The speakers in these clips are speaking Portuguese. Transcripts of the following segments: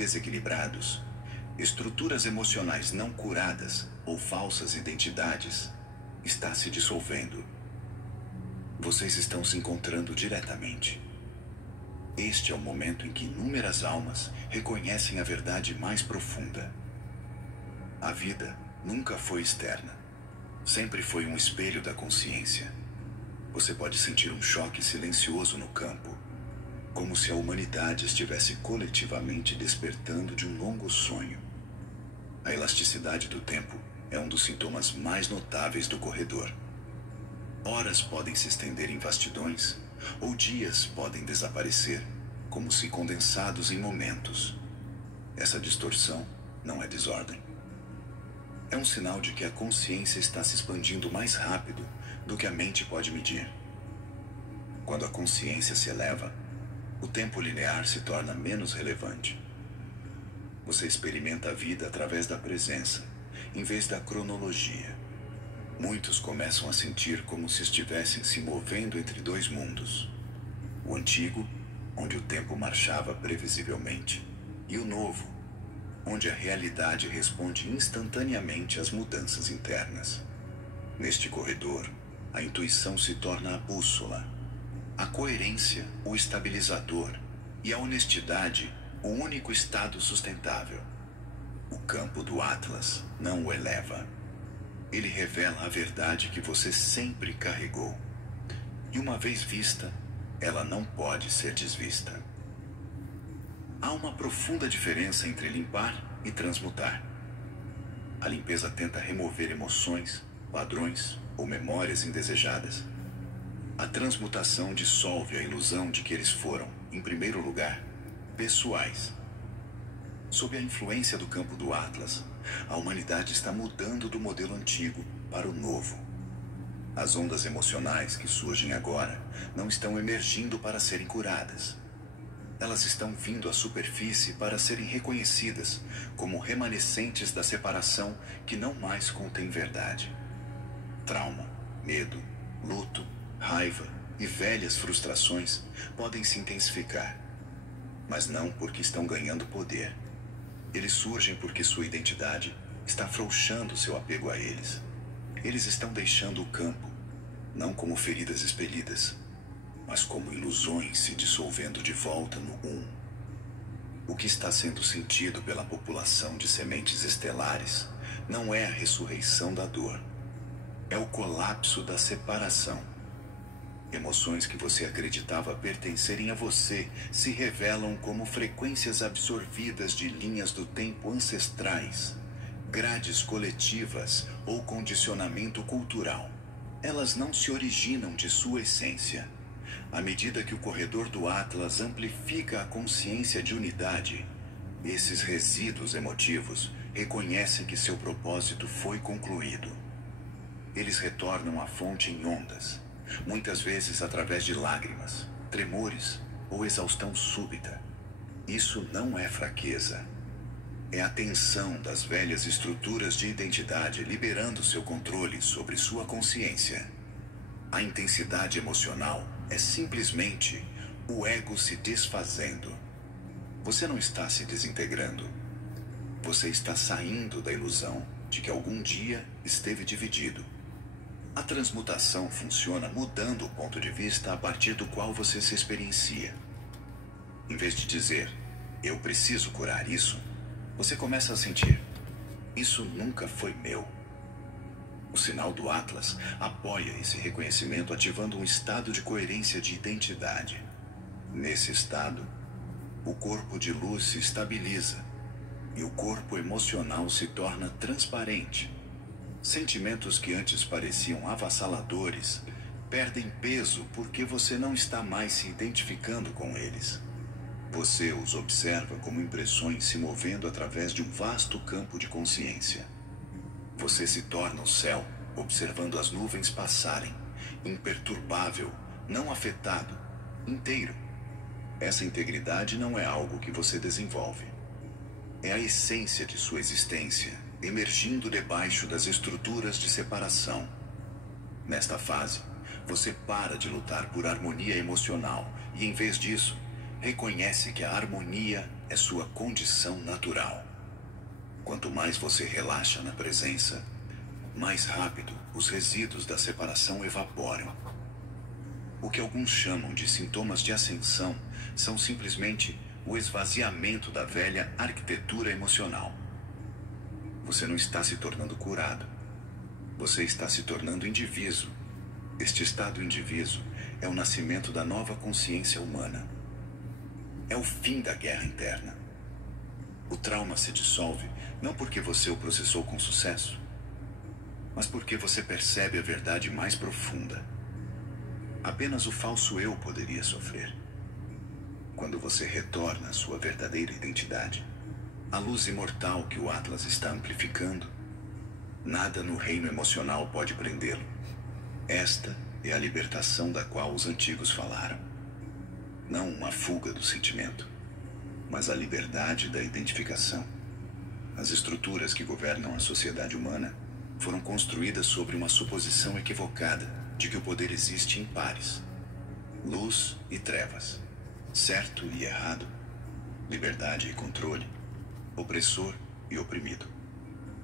desequilibrados, estruturas emocionais não curadas ou falsas identidades, está se dissolvendo. Vocês estão se encontrando diretamente. Este é o momento em que inúmeras almas reconhecem a verdade mais profunda. A vida nunca foi externa. Sempre foi um espelho da consciência. Você pode sentir um choque silencioso no campo, como se a humanidade estivesse coletivamente despertando de um longo sonho. A elasticidade do tempo é um dos sintomas mais notáveis do corredor. Horas podem se estender em vastidões, ou dias podem desaparecer, como se condensados em momentos. Essa distorção não é desordem. É um sinal de que a consciência está se expandindo mais rápido do que a mente pode medir. Quando a consciência se eleva, o tempo linear se torna menos relevante. Você experimenta a vida através da presença, em vez da cronologia. Muitos começam a sentir como se estivessem se movendo entre dois mundos. O antigo, onde o tempo marchava previsivelmente, e o novo, onde a realidade responde instantaneamente às mudanças internas. Neste corredor, a intuição se torna a bússola, a coerência o estabilizador e a honestidade o único estado sustentável. O campo do Atlas não o eleva. Ele revela a verdade que você sempre carregou. E uma vez vista, ela não pode ser desvista. Há uma profunda diferença entre limpar e transmutar. A limpeza tenta remover emoções, padrões ou memórias indesejadas. A transmutação dissolve a ilusão de que eles foram, em primeiro lugar, pessoais. Sob a influência do campo do Atlas, a humanidade está mudando do modelo antigo para o novo. As ondas emocionais que surgem agora não estão emergindo para serem curadas. Elas estão vindo à superfície para serem reconhecidas como remanescentes da separação que não mais contém verdade. Trauma, medo, luto, raiva e velhas frustrações podem se intensificar, mas não porque estão ganhando poder. Eles surgem porque sua identidade está afrouxando seu apego a eles. Eles estão deixando o campo, não como feridas expelidas, mas como ilusões se dissolvendo de volta no O que está sendo sentido pela população de sementes estelares não é a ressurreição da dor, é o colapso da separação. Emoções que você acreditava pertencerem a você se revelam como frequências absorvidas de linhas do tempo ancestrais, grades coletivas ou condicionamento cultural. Elas não se originam de sua essência. À medida que o corredor do Atlas amplifica a consciência de unidade, esses resíduos emotivos reconhecem que seu propósito foi concluído. Eles retornam à fonte em ondas, muitas vezes através de lágrimas, tremores ou exaustão súbita. Isso não é fraqueza. É a tensão das velhas estruturas de identidade liberando seu controle sobre sua consciência. A intensidade emocional é simplesmente o ego se desfazendo. Você não está se desintegrando. Você está saindo da ilusão de que algum dia esteve dividido. A transmutação funciona mudando o ponto de vista a partir do qual você se experiencia. Em vez de dizer, eu preciso curar isso, você começa a sentir, isso nunca foi meu. O sinal do Atlas apoia esse reconhecimento ativando um estado de coerência de identidade. Nesse estado, o corpo de luz se estabiliza e o corpo emocional se torna transparente. Sentimentos que antes pareciam avassaladores perdem peso porque você não está mais se identificando com eles. Você os observa como impressões se movendo através de um vasto campo de consciência. Você se torna o céu, observando as nuvens passarem, imperturbável, não afetado, inteiro. Essa integridade não é algo que você desenvolve. É a essência de sua existência, emergindo debaixo das estruturas de separação. Nesta fase, você para de lutar por harmonia emocional e, em vez disso, reconhece que a harmonia é sua condição natural. Quanto mais você relaxa na presença, mais rápido os resíduos da separação evaporam. O que alguns chamam de sintomas de ascensão são simplesmente o esvaziamento da velha arquitetura emocional. Você não está se tornando curado. Você está se tornando indivíduo. Este estado indivíduo é o nascimento da nova consciência humana. É o fim da guerra interna. O trauma se dissolve não porque você o processou com sucesso, mas porque você percebe a verdade mais profunda. Apenas o falso eu poderia sofrer. Quando você retorna à sua verdadeira identidade, a luz imortal que o Atlas está amplificando, nada no reino emocional pode prendê-lo. Esta é a libertação da qual os antigos falaram. Não uma fuga do sentimento, mas a liberdade da identificação. As estruturas que governam a sociedade humana foram construídas sobre uma suposição equivocada de que o poder existe em pares. Luz e trevas, certo e errado, liberdade e controle, opressor e oprimido.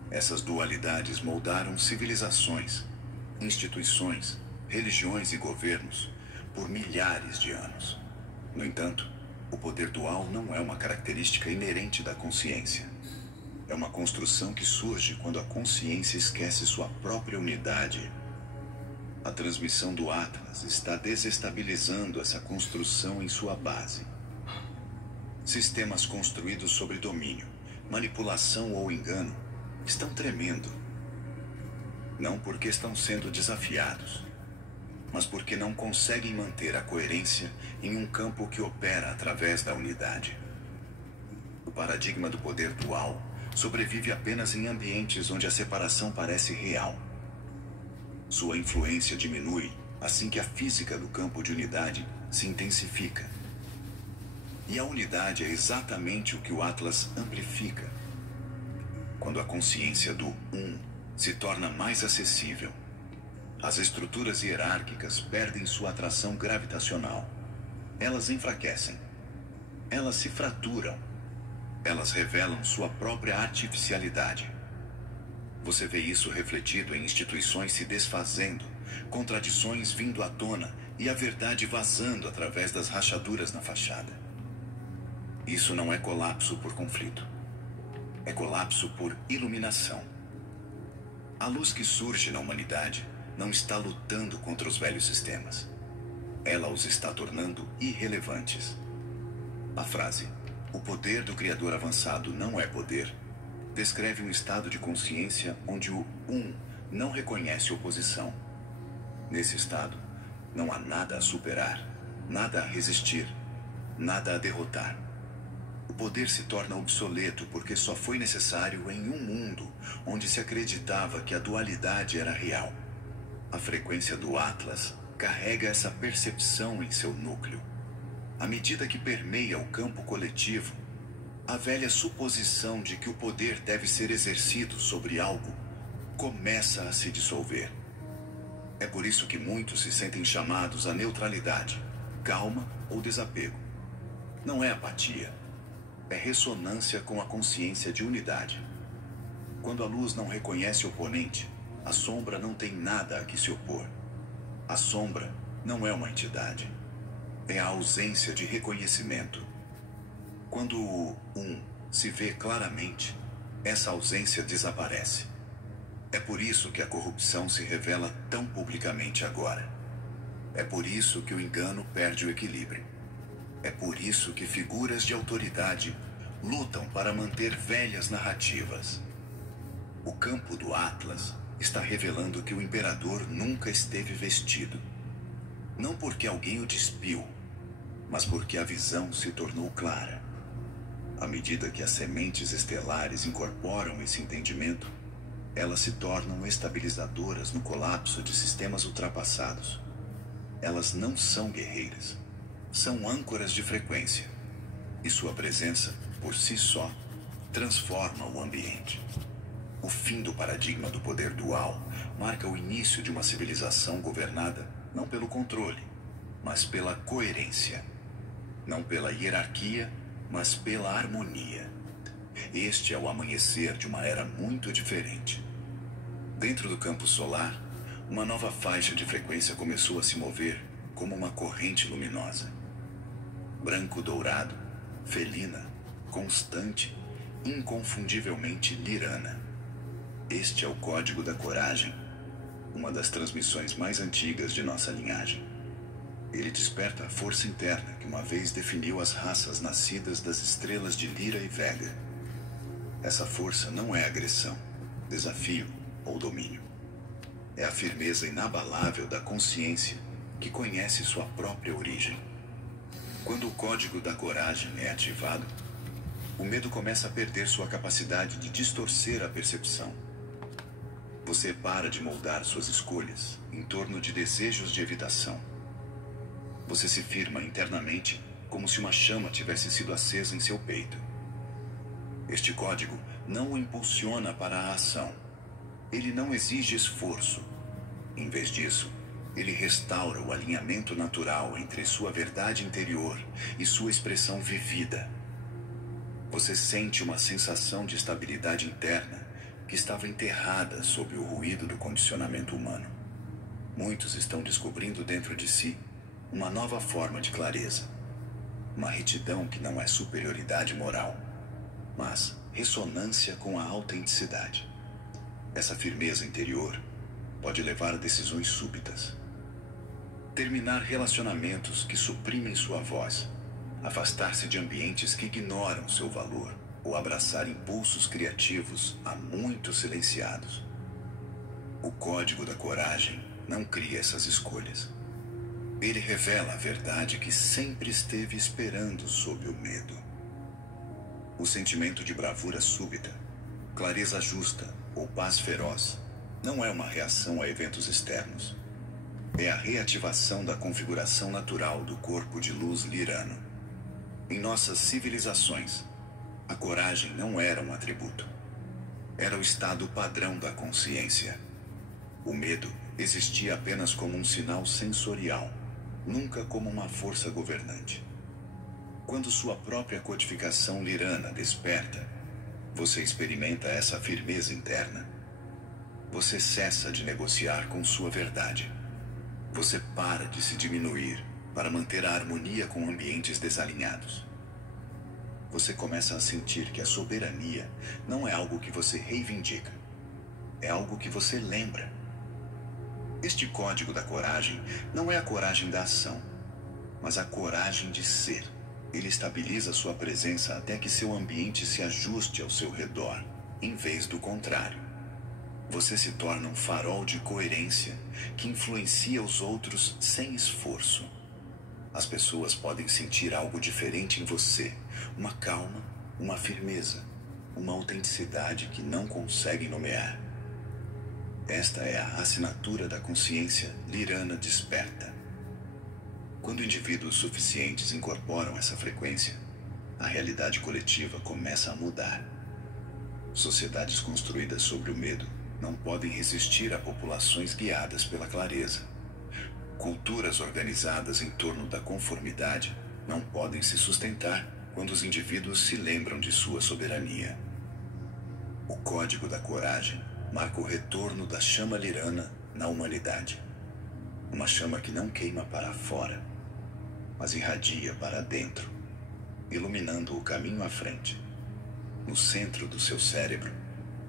Essas dualidades moldaram civilizações, instituições, religiões e governos por milhares de anos. No entanto, o poder dual não é uma característica inerente da consciência. É uma construção que surge quando a consciência esquece sua própria unidade. A transmissão do Atlas está desestabilizando essa construção em sua base. Sistemas construídos sobre domínio, manipulação ou engano estão tremendo. Não porque estão sendo desafiados, mas porque não conseguem manter a coerência em um campo que opera através da unidade. O paradigma do poder dual sobrevive apenas em ambientes onde a separação parece real. Sua influência diminui assim que a física do campo de unidade se intensifica. E a unidade é exatamente o que o Atlas amplifica. Quando a consciência do se torna mais acessível, as estruturas hierárquicas perdem sua atração gravitacional. Elas enfraquecem. Elas se fraturam. Elas revelam sua própria artificialidade. Você vê isso refletido em instituições se desfazendo, contradições vindo à tona e a verdade vazando através das rachaduras na fachada. Isso não é colapso por conflito. É colapso por iluminação. A luz que surge na humanidade não está lutando contra os velhos sistemas. Ela os está tornando irrelevantes. A frase, "O poder do Criador avançado não é poder", descreve um estado de consciência onde o não reconhece oposição. Nesse estado, não há nada a superar, nada a resistir, nada a derrotar. O poder se torna obsoleto porque só foi necessário em um mundo onde se acreditava que a dualidade era real. A frequência do Atlas carrega essa percepção em seu núcleo. À medida que permeia o campo coletivo, a velha suposição de que o poder deve ser exercido sobre algo começa a se dissolver. É por isso que muitos se sentem chamados à neutralidade, calma ou desapego. Não é apatia, é ressonância com a consciência de unidade. Quando a luz não reconhece o oponente, a sombra não tem nada a que se opor. A sombra não é uma entidade, é a ausência de reconhecimento. Quando o se vê claramente, essa ausência desaparece. É por isso que a corrupção se revela tão publicamente agora. É por isso que o engano perde o equilíbrio. É por isso que figuras de autoridade lutam para manter velhas narrativas. O campo do Atlas está revelando que o imperador nunca esteve vestido. Não porque alguém o despiu, mas porque a visão se tornou clara. À medida que as sementes estelares incorporam esse entendimento, elas se tornam estabilizadoras no colapso de sistemas ultrapassados. Elas não são guerreiras, são âncoras de frequência. E sua presença, por si só, transforma o ambiente. O fim do paradigma do poder dual marca o início de uma civilização governada não pelo controle, mas pela coerência. Não pela hierarquia, mas pela harmonia. Este é o amanhecer de uma era muito diferente. Dentro do campo solar, uma nova faixa de frequência começou a se mover como uma corrente luminosa. Branco-dourado, felina, constante, inconfundivelmente lirana. Este é o código da coragem, uma das transmissões mais antigas de nossa linhagem. Ele desperta a força interna que uma vez definiu as raças nascidas das estrelas de Lira e Vega. Essa força não é agressão, desafio ou domínio. É a firmeza inabalável da consciência que conhece sua própria origem. Quando o código da coragem é ativado, o medo começa a perder sua capacidade de distorcer a percepção. Você para de moldar suas escolhas em torno de desejos de evitação. Você se firma internamente como se uma chama tivesse sido acesa em seu peito. Este código não o impulsiona para a ação. Ele não exige esforço. Em vez disso, ele restaura o alinhamento natural entre sua verdade interior e sua expressão vivida. Você sente uma sensação de estabilidade interna que estava enterrada sob o ruído do condicionamento humano. Muitos estão descobrindo dentro de si uma nova forma de clareza. Uma retidão que não é superioridade moral, mas ressonância com a autenticidade. Essa firmeza interior pode levar a decisões súbitas. Terminar relacionamentos que suprimem sua voz, afastar-se de ambientes que ignoram seu valor ou abraçar impulsos criativos há muito silenciados. O código da coragem não cria essas escolhas. Ele revela a verdade que sempre esteve esperando sob o medo. O sentimento de bravura súbita, clareza justa ou paz feroz não é uma reação a eventos externos. É a reativação da configuração natural do corpo de luz lirano. Em nossas civilizações, a coragem não era um atributo. Era o estado padrão da consciência. O medo existia apenas como um sinal sensorial, nunca como uma força governante. Quando sua própria codificação lirana desperta, você experimenta essa firmeza interna. Você cessa de negociar com sua verdade. Você para de se diminuir para manter a harmonia com ambientes desalinhados. Você começa a sentir que a soberania não é algo que você reivindica. É algo que você lembra. Este código da coragem não é a coragem da ação, mas a coragem de ser. Ele estabiliza sua presença até que seu ambiente se ajuste ao seu redor, em vez do contrário. Você se torna um farol de coerência que influencia os outros sem esforço. As pessoas podem sentir algo diferente em você, uma calma, uma firmeza, uma autenticidade que não conseguem nomear. Esta é a assinatura da consciência lirana desperta. Quando indivíduos suficientes incorporam essa frequência, a realidade coletiva começa a mudar. Sociedades construídas sobre o medo não podem resistir a populações guiadas pela clareza. Culturas organizadas em torno da conformidade não podem se sustentar quando os indivíduos se lembram de sua soberania. O código da coragem marca o retorno da chama lirana na humanidade. Uma chama que não queima para fora, mas irradia para dentro, iluminando o caminho à frente. No centro do seu cérebro,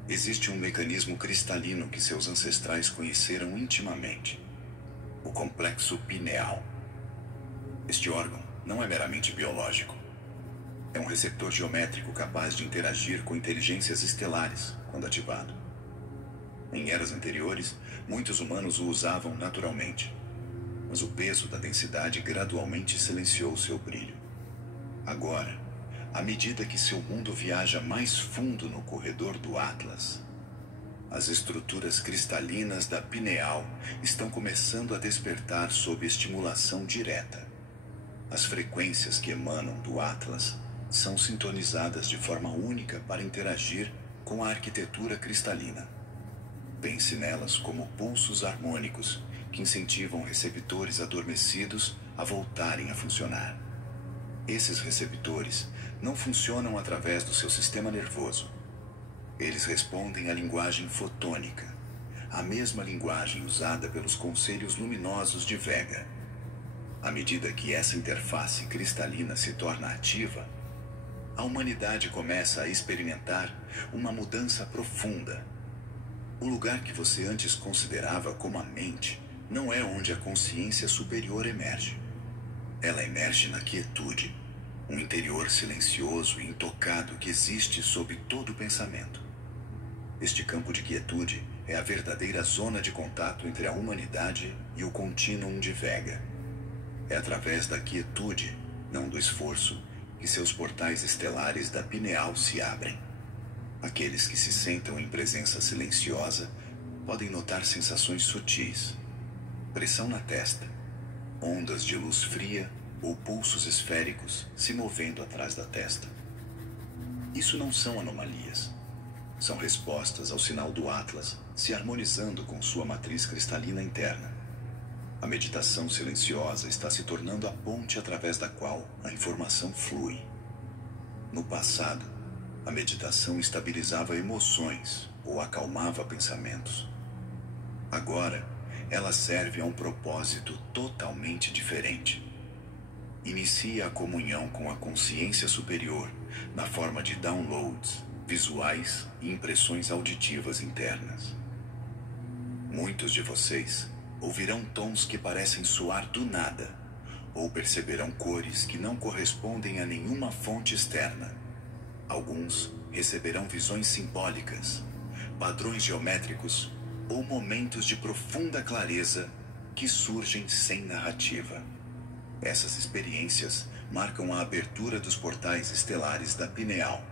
existe um mecanismo cristalino que seus ancestrais conheceram intimamente: o complexo pineal. Este órgão não é meramente biológico. É um receptor geométrico capaz de interagir com inteligências estelares quando ativado. Em eras anteriores, muitos humanos o usavam naturalmente, mas o peso da densidade gradualmente silenciou seu brilho. Agora, à medida que seu mundo viaja mais fundo no corredor do Atlas, as estruturas cristalinas da pineal estão começando a despertar sob estimulação direta. As frequências que emanam do Atlas são sintonizadas de forma única para interagir com a arquitetura cristalina. Pense nelas como pulsos harmônicos que incentivam receptores adormecidos a voltarem a funcionar. Esses receptores não funcionam através do seu sistema nervoso. Eles respondem à linguagem fotônica, a mesma linguagem usada pelos conselhos luminosos de Vega. À medida que essa interface cristalina se torna ativa, a humanidade começa a experimentar uma mudança profunda. O lugar que você antes considerava como a mente não é onde a consciência superior emerge. Ela emerge na quietude, um interior silencioso e intocado que existe sob todo o pensamento. Este campo de quietude é a verdadeira zona de contato entre a humanidade e o contínuo de Vega. É através da quietude, não do esforço, que seus portais estelares da pineal se abrem. Aqueles que se sentam em presença silenciosa podem notar sensações sutis, pressão na testa, ondas de luz fria ou pulsos esféricos se movendo atrás da testa. Isso não são anomalias. São respostas ao sinal do Atlas se harmonizando com sua matriz cristalina interna. A meditação silenciosa está se tornando a ponte através da qual a informação flui. No passado, a meditação estabilizava emoções ou acalmava pensamentos. Agora, ela serve a um propósito totalmente diferente. Inicia a comunhão com a consciência superior na forma de downloads visuais e impressões auditivas internas. Muitos de vocês ouvirão tons que parecem soar do nada, ou perceberão cores que não correspondem a nenhuma fonte externa. Alguns receberão visões simbólicas, padrões geométricos ou momentos de profunda clareza que surgem sem narrativa. Essas experiências marcam a abertura dos portais estelares da pineal,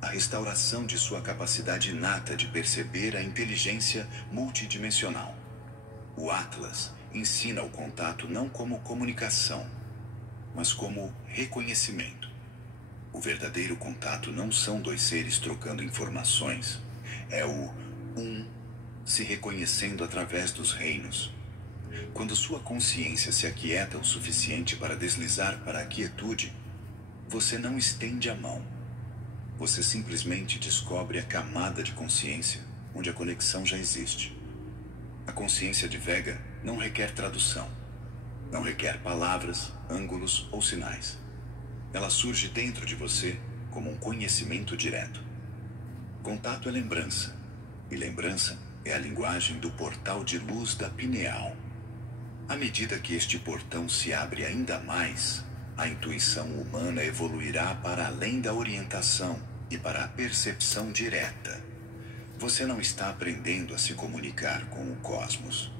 a restauração de sua capacidade inata de perceber a inteligência multidimensional. O Atlas ensina o contato não como comunicação, mas como reconhecimento. O verdadeiro contato não são dois seres trocando informações, é o se reconhecendo através dos reinos. Quando sua consciência se aquieta o suficiente para deslizar para a quietude, você não estende a mão. Você simplesmente descobre a camada de consciência onde a conexão já existe. A consciência de Vega não requer tradução. Não requer palavras, ângulos ou sinais. Ela surge dentro de você como um conhecimento direto. Contato é lembrança, e lembrança é a linguagem do portal de luz da pineal. À medida que este portão se abre ainda mais, a intuição humana evoluirá para além da orientação e para a percepção direta. Você não está aprendendo a se comunicar com o cosmos.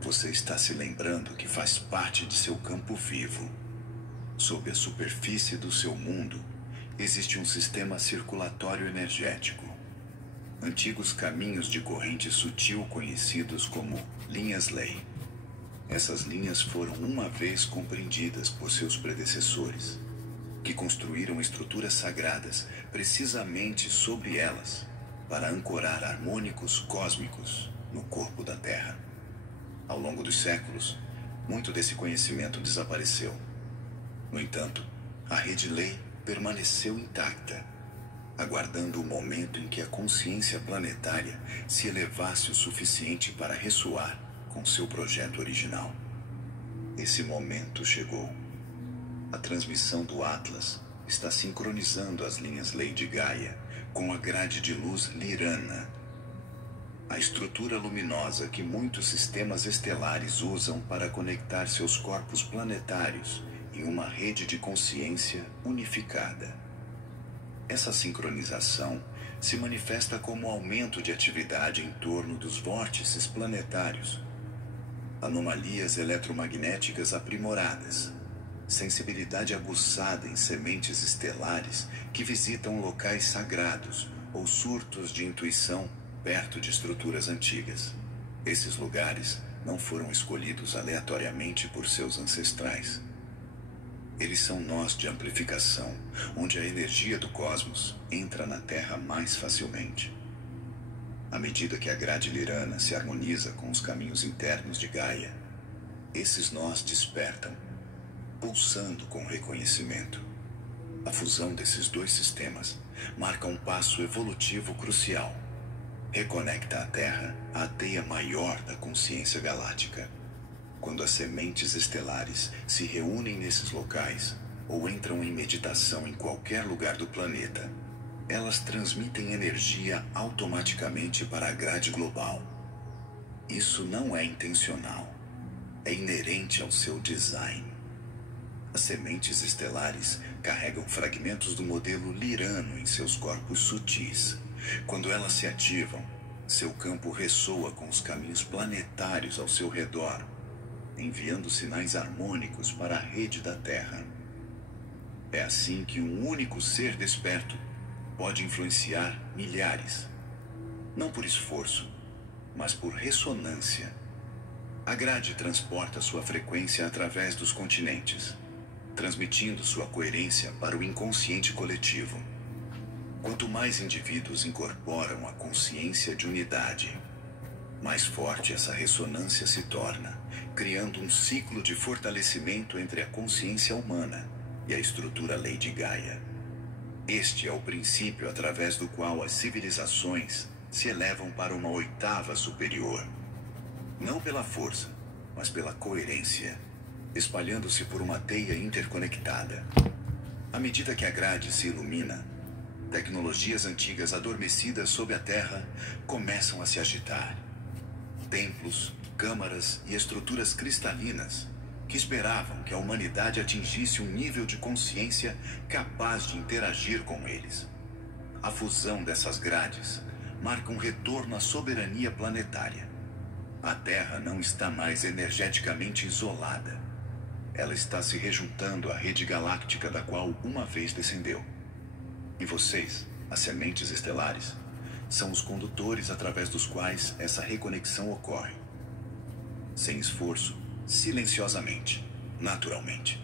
Você está se lembrando que faz parte de seu campo vivo. Sob a superfície do seu mundo, existe um sistema circulatório energético. Antigos caminhos de corrente sutil conhecidos como linhas-lei. Essas linhas foram uma vez compreendidas por seus predecessores, que construíram estruturas sagradas precisamente sobre elas, para ancorar harmônicos cósmicos no corpo da Terra. Ao longo dos séculos, muito desse conhecimento desapareceu. No entanto, a rede-lei permaneceu intacta, aguardando o momento em que a consciência planetária se elevasse o suficiente para ressoar com seu projeto original. Esse momento chegou. A transmissão do Atlas está sincronizando as linhas-lei de Gaia com a grade de luz Lirana, a estrutura luminosa que muitos sistemas estelares usam para conectar seus corpos planetários em uma rede de consciência unificada. Essa sincronização se manifesta como aumento de atividade em torno dos vórtices planetários, anomalias eletromagnéticas aprimoradas, sensibilidade aguçada em sementes estelares que visitam locais sagrados ou surtos de intuição perto de estruturas antigas. Esses lugares não foram escolhidos aleatoriamente por seus ancestrais. Eles são nós de amplificação, onde a energia do cosmos entra na Terra mais facilmente. À medida que a grade lirana se harmoniza com os caminhos internos de Gaia, esses nós despertam, pulsando com reconhecimento. A fusão desses dois sistemas marca um passo evolutivo crucial. Reconecta a Terra à teia maior da consciência galáctica. Quando as sementes estelares se reúnem nesses locais ou entram em meditação em qualquer lugar do planeta, elas transmitem energia automaticamente para a grade global. Isso não é intencional. É inerente ao seu design. As sementes estelares carregam fragmentos do modelo Lirano em seus corpos sutis. Quando elas se ativam, seu campo ressoa com os caminhos planetários ao seu redor, enviando sinais harmônicos para a rede da Terra. É assim que um único ser desperto pode influenciar milhares. Não por esforço, mas por ressonância. A grade transporta sua frequência através dos continentes, transmitindo sua coerência para o inconsciente coletivo. Quanto mais indivíduos incorporam a consciência de unidade, mais forte essa ressonância se torna, criando um ciclo de fortalecimento entre a consciência humana e a estrutura lei de Gaia. Este é o princípio através do qual as civilizações se elevam para uma oitava superior. Não pela força, mas pela coerência, espalhando-se por uma teia interconectada. À medida que a grade se ilumina, tecnologias antigas adormecidas sob a Terra começam a se agitar. Templos, câmaras e estruturas cristalinas que esperavam que a humanidade atingisse um nível de consciência capaz de interagir com eles. A fusão dessas grades marca um retorno à soberania planetária. A Terra não está mais energeticamente isolada. Ela está se rejuntando à rede galáctica da qual uma vez descendeu. E vocês, as sementes estelares, são os condutores através dos quais essa reconexão ocorre. Sem esforço, silenciosamente, naturalmente.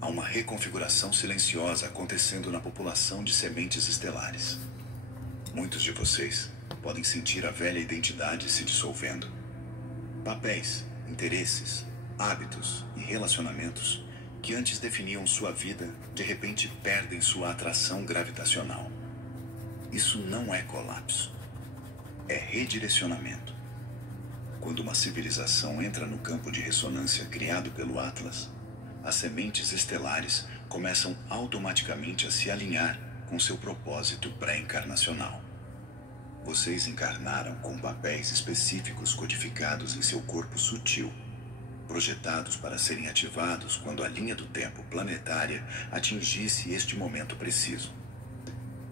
Há uma reconfiguração silenciosa acontecendo na população de sementes estelares. Muitos de vocês podem sentir a velha identidade se dissolvendo. Papéis, interesses, hábitos e relacionamentos que antes definiam sua vida, de repente perdem sua atração gravitacional. Isso não é colapso. É redirecionamento. Quando uma civilização entra no campo de ressonância criado pelo Atlas, as sementes estelares começam automaticamente a se alinhar com seu propósito pré-encarnacional. Vocês encarnaram com papéis específicos codificados em seu corpo sutil, projetados para serem ativados quando a linha do tempo planetária atingisse este momento preciso.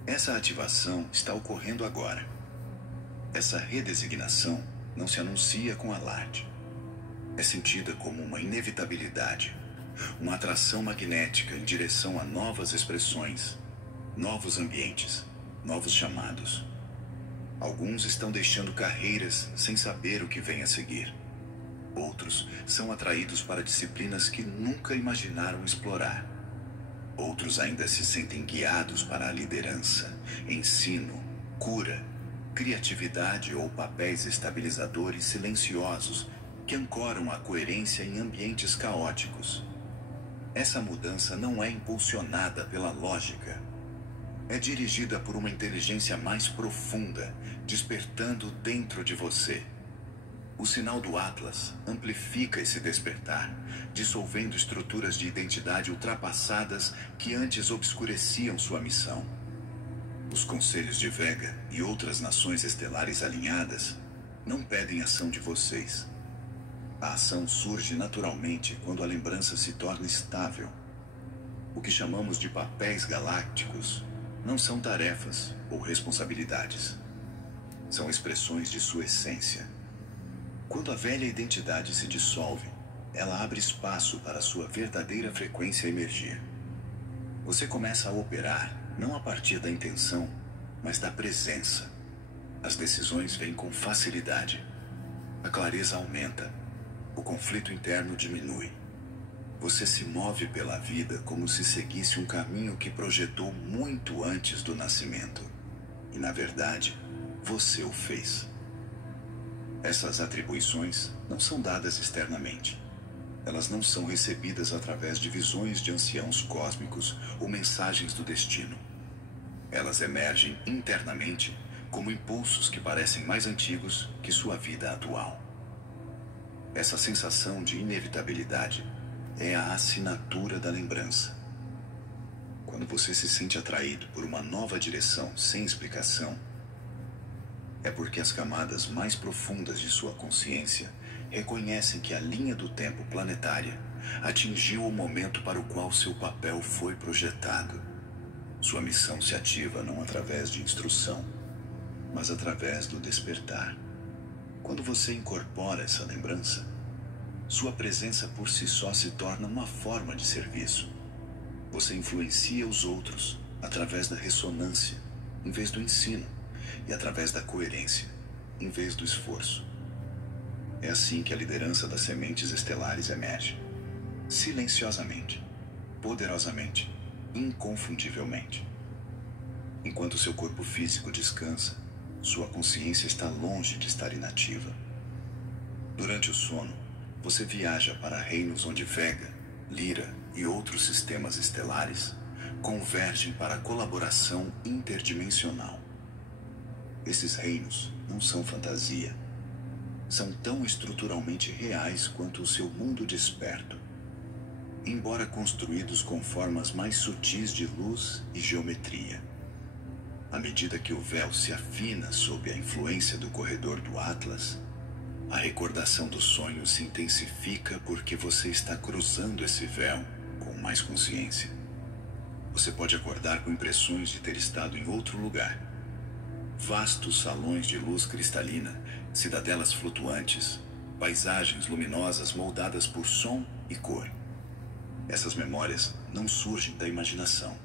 Essa ativação está ocorrendo agora. Essa redesignação não se anuncia com alarde. É sentida como uma inevitabilidade, uma atração magnética em direção a novas expressões, novos ambientes, novos chamados. Alguns estão deixando carreiras sem saber o que vem a seguir. Outros são atraídos para disciplinas que nunca imaginaram explorar. Outros ainda se sentem guiados para a liderança, ensino, cura, criatividade ou papéis estabilizadores silenciosos que ancoram a coerência em ambientes caóticos. Essa mudança não é impulsionada pela lógica. É dirigida por uma inteligência mais profunda, despertando dentro de você. O sinal do Atlas amplifica esse despertar, dissolvendo estruturas de identidade ultrapassadas que antes obscureciam sua missão. Os conselhos de Vega e outras nações estelares alinhadas não pedem ação de vocês. A ação surge naturalmente quando a lembrança se torna estável. O que chamamos de papéis galácticos não são tarefas ou responsabilidades. São expressões de sua essência. Quando a velha identidade se dissolve, ela abre espaço para a sua verdadeira frequência emergir. Você começa a operar não a partir da intenção, mas da presença. As decisões vêm com facilidade. A clareza aumenta. O conflito interno diminui. Você se move pela vida como se seguisse um caminho que projetou muito antes do nascimento. E, na verdade, você o fez. Essas atribuições não são dadas externamente. Elas não são recebidas através de visões de anciãos cósmicos ou mensagens do destino. Elas emergem internamente como impulsos que parecem mais antigos que sua vida atual. Essa sensação de inevitabilidade é a assinatura da lembrança. Quando você se sente atraído por uma nova direção sem explicação, é porque as camadas mais profundas de sua consciência reconhecem que a linha do tempo planetária atingiu o momento para o qual seu papel foi projetado. Sua missão se ativa não através de instrução, mas através do despertar. Quando você incorpora essa lembrança, sua presença por si só se torna uma forma de serviço. Você influencia os outros através da ressonância, em vez do ensino, e através da coerência, em vez do esforço. É assim que a liderança das sementes estelares emerge. Silenciosamente, poderosamente, inconfundivelmente. Enquanto seu corpo físico descansa, sua consciência está longe de estar inativa. Durante o sono, você viaja para reinos onde Vega, Lyra e outros sistemas estelares convergem para a colaboração interdimensional. Esses reinos não são fantasia. São tão estruturalmente reais quanto o seu mundo desperto. Embora construídos com formas mais sutis de luz e geometria. À medida que o véu se afina sob a influência do corredor do Atlas, a recordação do sonho se intensifica porque você está cruzando esse véu com mais consciência. Você pode acordar com impressões de ter estado em outro lugar. Vastos salões de luz cristalina, cidadelas flutuantes, paisagens luminosas moldadas por som e cor. Essas memórias não surgem da imaginação.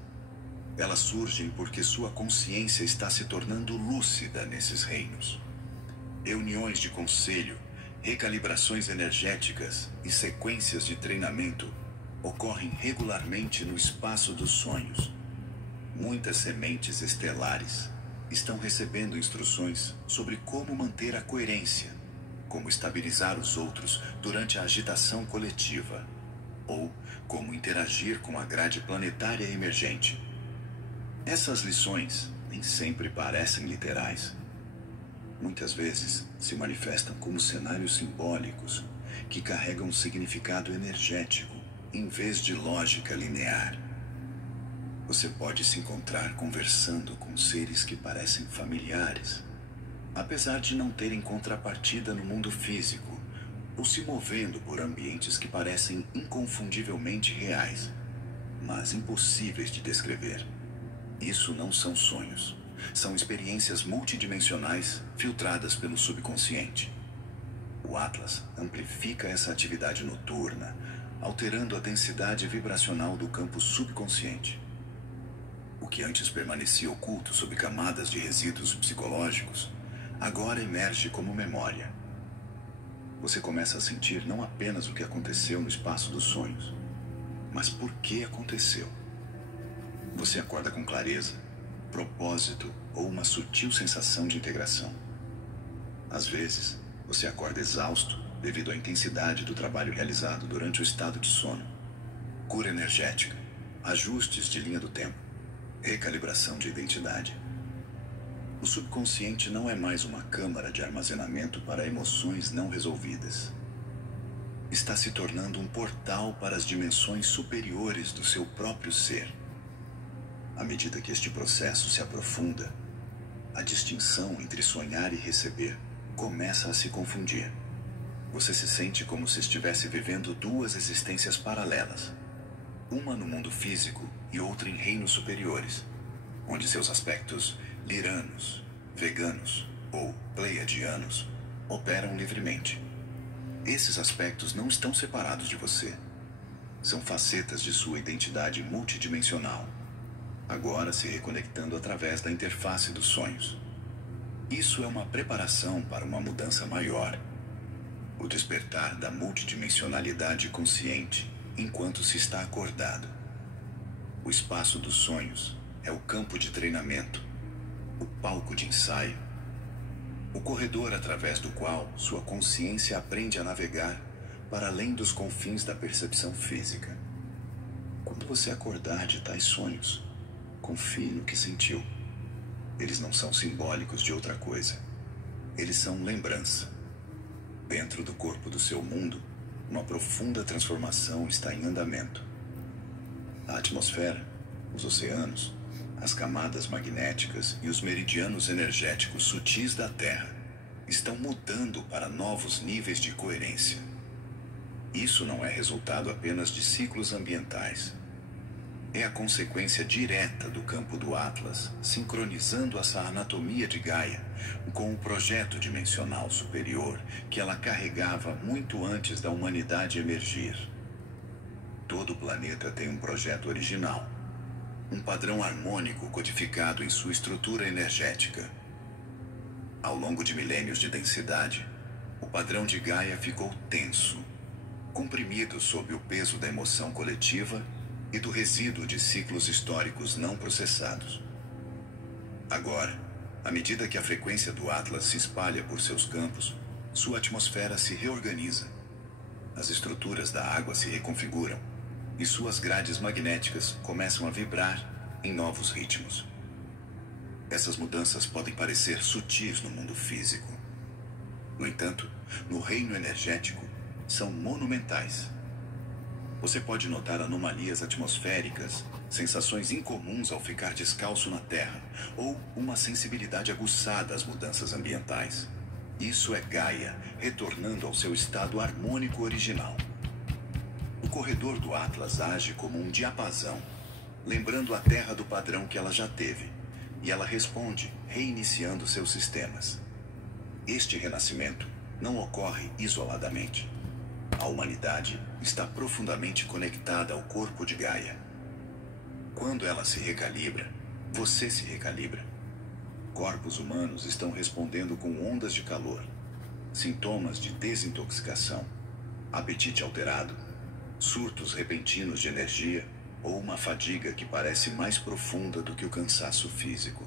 Elas surgem porque sua consciência está se tornando lúcida nesses reinos. Reuniões de conselho, recalibrações energéticas e sequências de treinamento ocorrem regularmente no espaço dos sonhos. Muitas sementes estelares estão recebendo instruções sobre como manter a coerência, como estabilizar os outros durante a agitação coletiva, ou como interagir com a grade planetária emergente. Essas lições nem sempre parecem literais. Muitas vezes se manifestam como cenários simbólicos que carregam um significado energético em vez de lógica linear. Você pode se encontrar conversando com seres que parecem familiares, apesar de não terem contrapartida no mundo físico, ou se movendo por ambientes que parecem inconfundivelmente reais, mas impossíveis de descrever. Isso não são sonhos. São experiências multidimensionais filtradas pelo subconsciente. O Atlas amplifica essa atividade noturna, alterando a densidade vibracional do campo subconsciente. O que antes permanecia oculto sob camadas de resíduos psicológicos, agora emerge como memória. Você começa a sentir não apenas o que aconteceu no espaço dos sonhos, mas por que aconteceu. Você acorda com clareza, propósito ou uma sutil sensação de integração. Às vezes, você acorda exausto devido à intensidade do trabalho realizado durante o estado de sono. Cura energética, ajustes de linha do tempo, recalibração de identidade. O subconsciente não é mais uma câmara de armazenamento para emoções não resolvidas. Está se tornando um portal para as dimensões superiores do seu próprio ser. À medida que este processo se aprofunda, a distinção entre sonhar e receber começa a se confundir. Você se sente como se estivesse vivendo duas existências paralelas. Uma no mundo físico e outra em reinos superiores, onde seus aspectos liranos, veganos ou pleiadianos operam livremente. Esses aspectos não estão separados de você. São facetas de sua identidade multidimensional, agora se reconectando através da interface dos sonhos. Isso é uma preparação para uma mudança maior. O despertar da multidimensionalidade consciente enquanto se está acordado. O espaço dos sonhos é o campo de treinamento, o palco de ensaio, o corredor através do qual sua consciência aprende a navegar para além dos confins da percepção física. Quando você acordar de tais sonhos, confie no que sentiu. Eles não são simbólicos de outra coisa. Eles são lembrança. Dentro do corpo do seu mundo, uma profunda transformação está em andamento. A atmosfera, os oceanos, as camadas magnéticas e os meridianos energéticos sutis da Terra estão mudando para novos níveis de coerência. Isso não é resultado apenas de ciclos ambientais. É a consequência direta do campo do Atlas, sincronizando essa anatomia de Gaia com o projeto dimensional superior que ela carregava muito antes da humanidade emergir. Todo planeta tem um projeto original, um padrão harmônico codificado em sua estrutura energética. Ao longo de milênios de densidade, o padrão de Gaia ficou tenso, comprimido sob o peso da emoção coletiva e do resíduo de ciclos históricos não processados. Agora, à medida que a frequência do Atlas se espalha por seus campos, sua atmosfera se reorganiza. As estruturas da água se reconfiguram e suas grades magnéticas começam a vibrar em novos ritmos. Essas mudanças podem parecer sutis no mundo físico. No entanto, no reino energético, são monumentais. Você pode notar anomalias atmosféricas, sensações incomuns ao ficar descalço na Terra, ou uma sensibilidade aguçada às mudanças ambientais. Isso é Gaia retornando ao seu estado harmônico original. O corredor do Atlas age como um diapasão, lembrando a Terra do padrão que ela já teve, e ela responde, reiniciando seus sistemas. Este renascimento não ocorre isoladamente. A humanidade está profundamente conectada ao corpo de Gaia. Quando ela se recalibra, você se recalibra. Corpos humanos estão respondendo com ondas de calor, sintomas de desintoxicação, apetite alterado, surtos repentinos de energia ou uma fadiga que parece mais profunda do que o cansaço físico.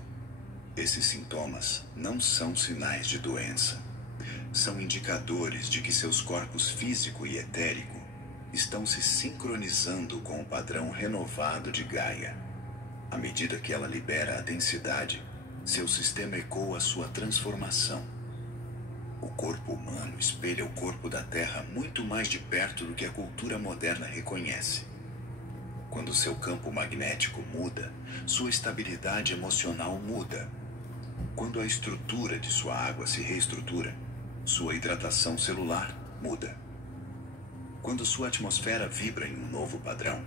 Esses sintomas não são sinais de doença. São indicadores de que seus corpos físico e etérico estão se sincronizando com o padrão renovado de Gaia. À medida que ela libera a densidade, seu sistema ecoa sua transformação. O corpo humano espelha o corpo da Terra muito mais de perto do que a cultura moderna reconhece. Quando seu campo magnético muda, sua estabilidade emocional muda. Quando a estrutura de sua água se reestrutura, sua hidratação celular muda. Quando sua atmosfera vibra em um novo padrão,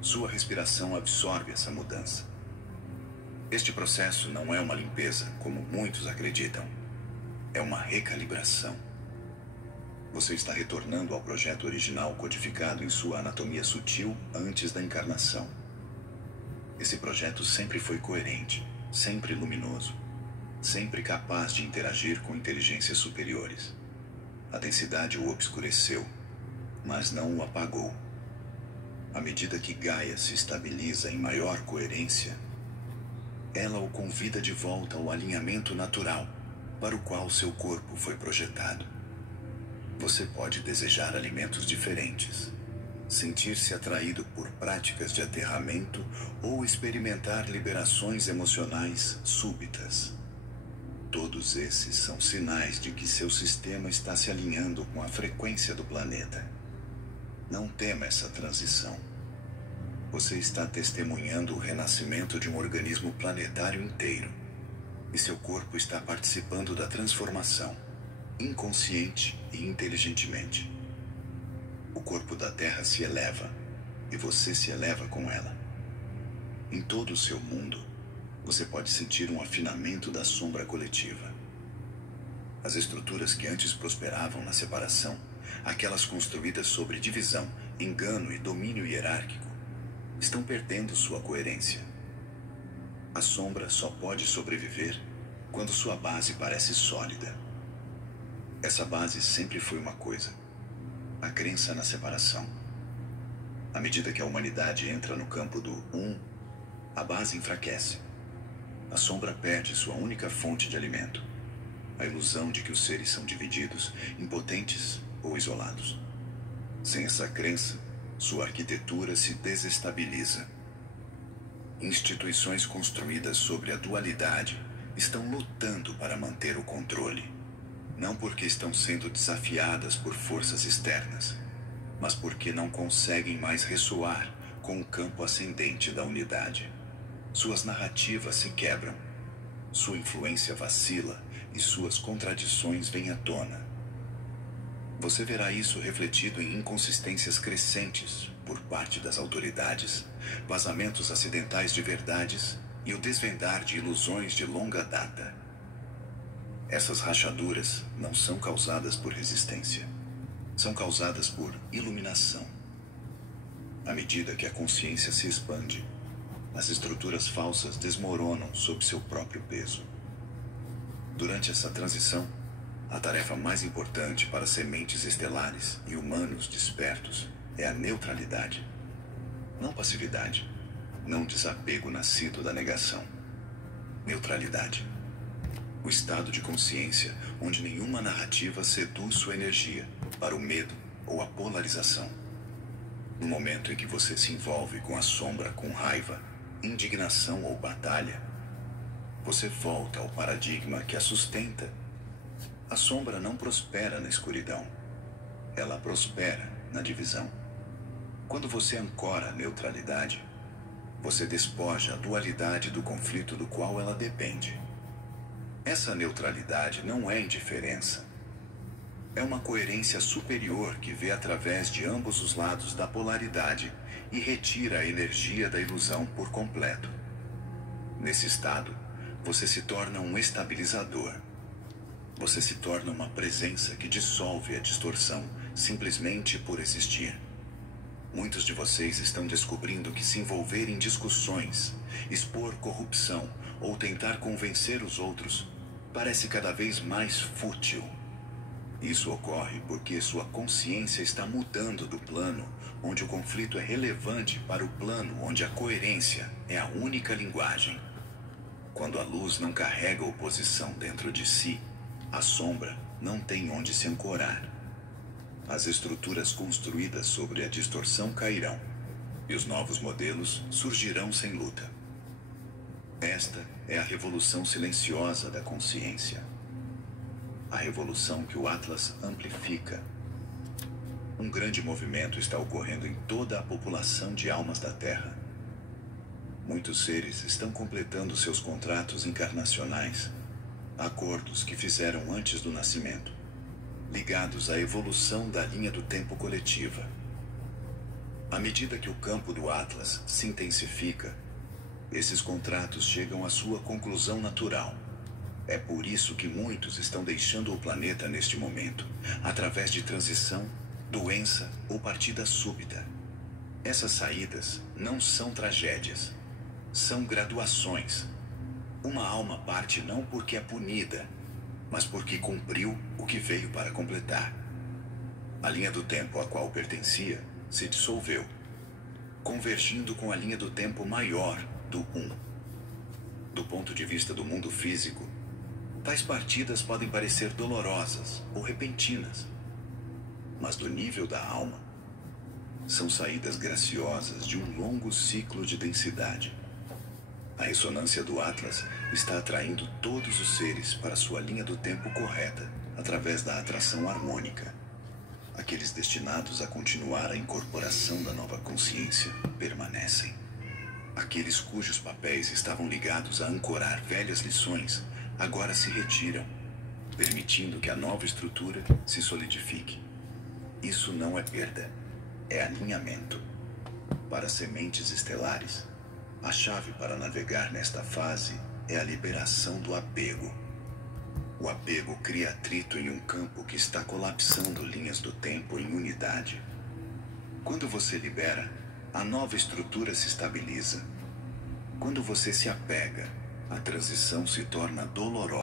sua respiração absorve essa mudança. Este processo não é uma limpeza, como muitos acreditam. É uma recalibração. Você está retornando ao projeto original codificado em sua anatomia sutil antes da encarnação. Esse projeto sempre foi coerente, sempre luminoso, sempre capaz de interagir com inteligências superiores. A densidade o obscureceu, mas não o apagou. À medida que Gaia se estabiliza em maior coerência, ela o convida de volta ao alinhamento natural para o qual seu corpo foi projetado. Você pode desejar alimentos diferentes, sentir-se atraído por práticas de aterramento ou experimentar liberações emocionais súbitas. Todos esses são sinais de que seu sistema está se alinhando com a frequência do planeta. Não tema essa transição. Você está testemunhando o renascimento de um organismo planetário inteiro. E seu corpo está participando da transformação, inconsciente e inteligentemente. O corpo da Terra se eleva, e você se eleva com ela. Em todo o seu mundo, você pode sentir um afinamento da sombra coletiva. As estruturas que antes prosperavam na separação, aquelas construídas sobre divisão, engano e domínio hierárquico, estão perdendo sua coerência. A sombra só pode sobreviver quando sua base parece sólida. Essa base sempre foi uma coisa: a crença na separação. À medida que a humanidade entra no campo do a base enfraquece. A sombra perde sua única fonte de alimento, a ilusão de que os seres são divididos, impotentes ou isolados. Sem essa crença, sua arquitetura se desestabiliza. Instituições construídas sobre a dualidade estão lutando para manter o controle. Não porque estão sendo desafiadas por forças externas, mas porque não conseguem mais ressoar com o campo ascendente da unidade. Suas narrativas se quebram, sua influência vacila e suas contradições vêm à tona. Você verá isso refletido em inconsistências crescentes por parte das autoridades, vazamentos acidentais de verdades e o desvendar de ilusões de longa data. Essas rachaduras não são causadas por resistência, são causadas por iluminação. À medida que a consciência se expande, as estruturas falsas desmoronam sob seu próprio peso. Durante essa transição, a tarefa mais importante para sementes estelares e humanos despertos é a neutralidade. Não passividade, não desapego nascido da negação. Neutralidade. O estado de consciência onde nenhuma narrativa seduz sua energia para o medo ou a polarização. No momento em que você se envolve com a sombra com raiva, indignação ou batalha, você volta ao paradigma que a sustenta. A sombra não prospera na escuridão. Ela prospera na divisão. Quando você ancora a neutralidade, você despoja a dualidade do conflito do qual ela depende. Essa neutralidade não é indiferença. É uma coerência superior que vê através de ambos os lados da polaridade e retira a energia da ilusão por completo. Nesse estado, você se torna um estabilizador. Você se torna uma presença que dissolve a distorção simplesmente por existir. Muitos de vocês estão descobrindo que se envolver em discussões, expor corrupção ou tentar convencer os outros parece cada vez mais fútil. Isso ocorre porque sua consciência está mudando do plano onde o conflito é relevante para o plano onde a coerência é a única linguagem. Quando a luz não carrega oposição dentro de si, a sombra não tem onde se ancorar. As estruturas construídas sobre a distorção cairão, e os novos modelos surgirão sem luta. Esta é a revolução silenciosa da consciência. A revolução que o Atlas amplifica. Um grande movimento está ocorrendo em toda a população de almas da Terra. Muitos seres estão completando seus contratos encarnacionais, acordos que fizeram antes do nascimento, ligados à evolução da linha do tempo coletiva. À medida que o campo do Atlas se intensifica, esses contratos chegam à sua conclusão natural. É por isso que muitos estão deixando o planeta neste momento, através de transição, doença ou partida súbita. Essas saídas não são tragédias, são graduações. Uma alma parte não porque é punida, mas porque cumpriu o que veio para completar. A linha do tempo a qual pertencia se dissolveu, convergindo com a linha do tempo maior do Um. Do ponto de vista do mundo físico, tais partidas podem parecer dolorosas ou repentinas, mas do nível da alma, são saídas graciosas de um longo ciclo de densidade. A ressonância do Atlas está atraindo todos os seres para sua linha do tempo correta, através da atração harmônica. Aqueles destinados a continuar a incorporação da nova consciência permanecem. Aqueles cujos papéis estavam ligados a ancorar velhas lições agora se retiram, permitindo que a nova estrutura se solidifique. Isso não é perda, é alinhamento. Para sementes estelares, a chave para navegar nesta fase é a liberação do apego. O apego cria atrito em um campo que está colapsando linhas do tempo em unidade. Quando você libera, a nova estrutura se estabiliza. Quando você se apega, a transição se torna dolorosa.